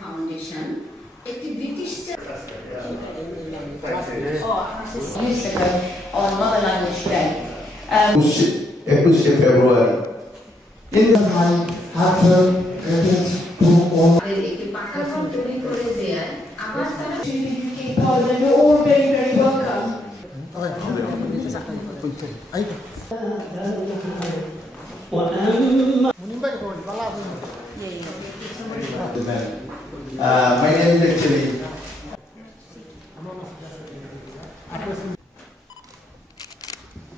ফাউন্ডেশন একটি British on mother language day. 21 February in the time after reference to all you're all very, very welcome. My name is actually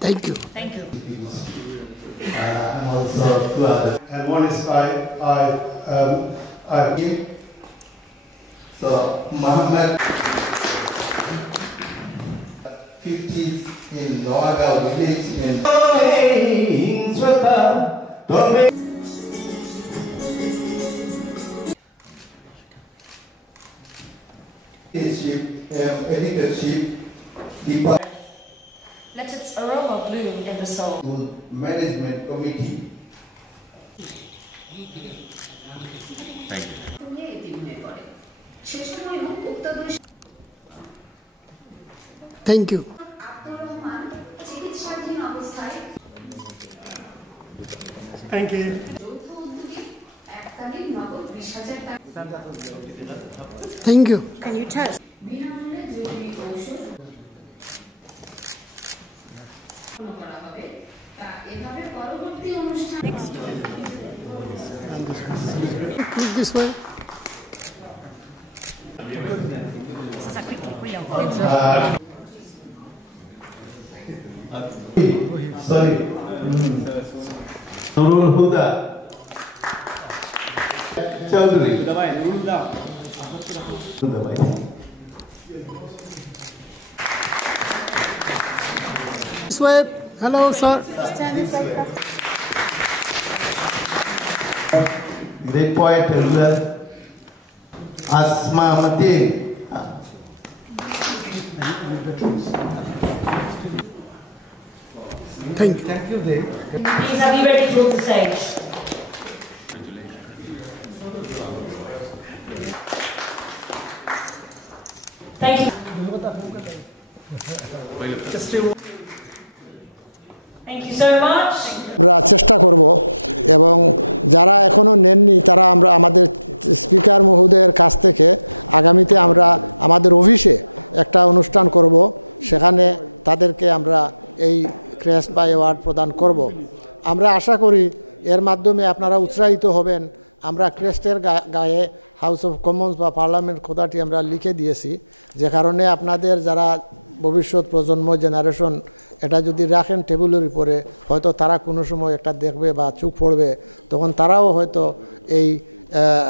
Thank you. Thank you. I'm also two others. And one is him. So Muhammad 50s in Noaga village in editorship, Let its aroma bloom in the soul. management committee. Thank you. Thank you. Thank you. Can you touch? Click this way. Sorry. Nurul Huda Chaudhary. This way. Hello, sir. This way. Great poet as well. Asma Mateen. Thank you. Please have you ready to the stage. Thank you. Thank you so much. আমরা চেষ্টা করব এবং যারা এখনো নেননি তারা আমরা আমাদের স্পিকার মহোদয়ের কাছ থেকে আগামীতে আমরা আমাদের অফিসে একটা অনুষ্ঠান করব, সেখানে তাদেরকে আমরা এই ক্রেস্ট বা অ্যাওয়ার্ড প্রদান করব। আমরা আশা করি এর মাধ্যমে আপনারা উৎসাহিত হবেন। আমরা ক্রেস্টের গায়ে হাউস অফ কমন্স বা পার্লামেন্ট কথাটি আমরা লিখে দিয়েছি, যে কারণে আপনাদের যারা ভবিষ্যৎ প্রজন্ম জেনারেশন এটা যদি রাখেন টেবিলের উপরে, হয়তো তারা কোনো সময় একটা দেখবে বা চোখ পড়বে, তখন তারাও হয়তো এই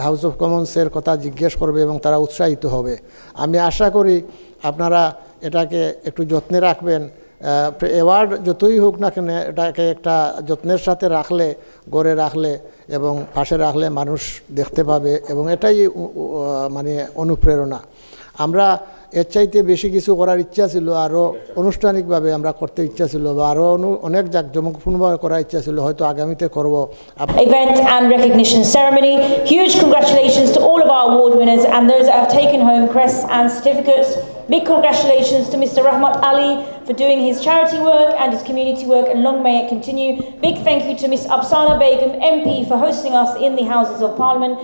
হাউস অফ কমন্সের কথা জিজ্ঞেস করবে এবং তারা উৎসাহিত হবে। আমি আশা করি আপনারা এটাকে একটু যত্নে রাখবেন। অ্যাওয়ার্ড যতই হোক না কেন, এটাকে একটা যত্নের সাথে রাখলে, গড়ে রাখলে এবং পাশে রাখলে মানুষ দেখতে পাবে, এবং এটাই মানে অনুপ্রেরণা। আমরা এর চাইতে বেশি কিছু করার ইচ্ছা ছিল, আরও আনুষ্ঠানিকভাবে আমরা করতে ইচ্ছা ছিল, বা আরও অনেক জাঁকজমকপূর্ণভাবে করার ইচ্ছা ছিল, হয়তো আগামীতে করব। Event and recognition ceremony. Huge congratulations to all of our award winners and those that have taken home crests and certificates. Big congratulations to Mr. Rahmat Ali for doing his charity work and his community work, and long may it continue. Big thank you to Ms. Afsana Begum MP for hosting us in the Houses of Parliament.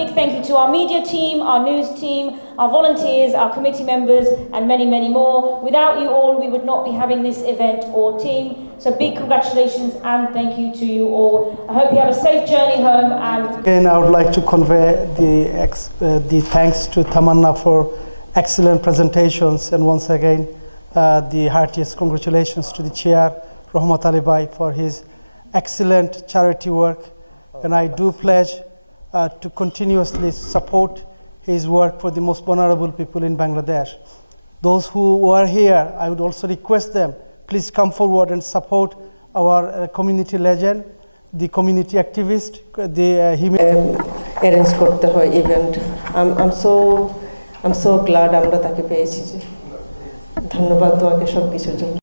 Big thank you to our media team, our news team, our volunteers, our committee members, and many, many more. Without you all, we would not be having this event or team. So big congratulations and thank you to you all. I hope you have a safe journey home. And Again, I would like to convey the thanks to Tamanna for excellent presentations, and once again the heartiest congratulations to the chair Rahmat Ali Bhai for his excellent charity work, and I do pledge to continuously support his work for the most vulnerable people in Bangladesh. Those who are here, I would also request them, please come forward and support our community legend, the community activist, the arrange korte hoy event. I'm so glad আমরা তাকে পেয়েছি। ধন্যবাদ তোমাকে সব কিছুর জন্য।